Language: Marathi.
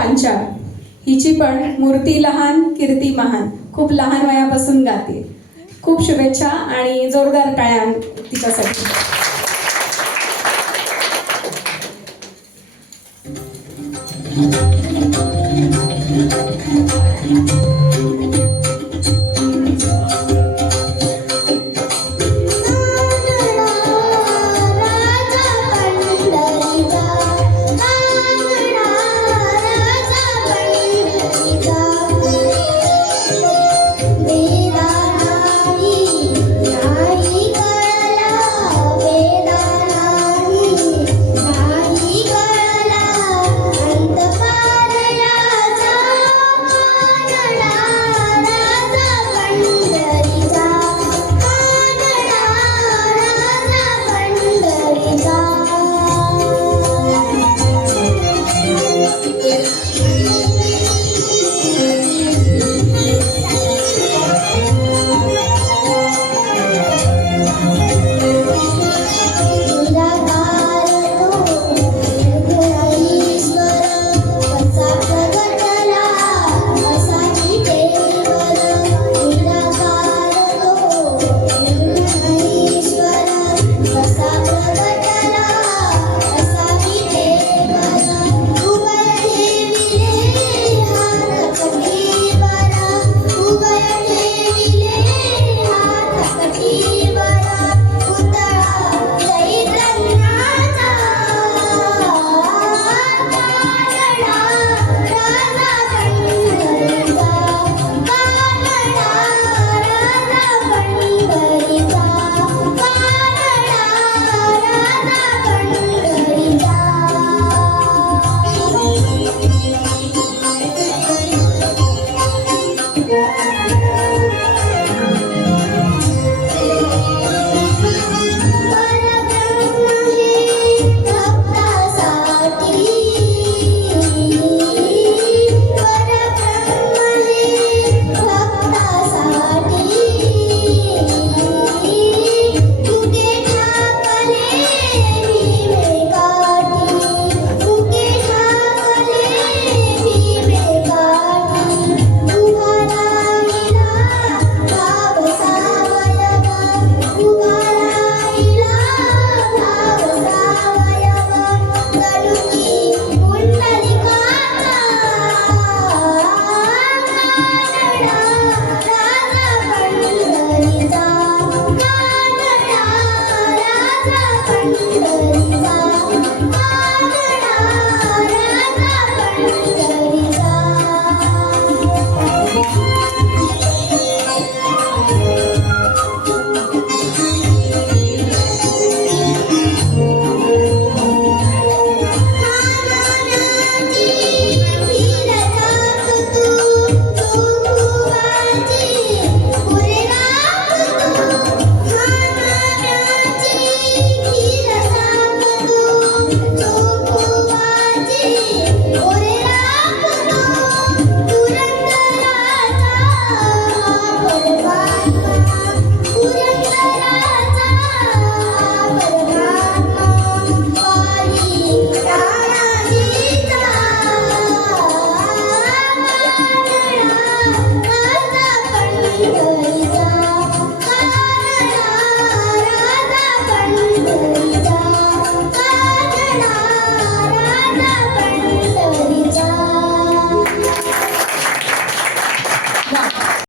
पांचाळ. हिची पण मूर्ती लहान कीर्ती महान. खूप लहान वयापासून गाते. खूप शुभेच्छा आणि जोरदार टाळ्या तिच्यासाठी. i'm on Sabada.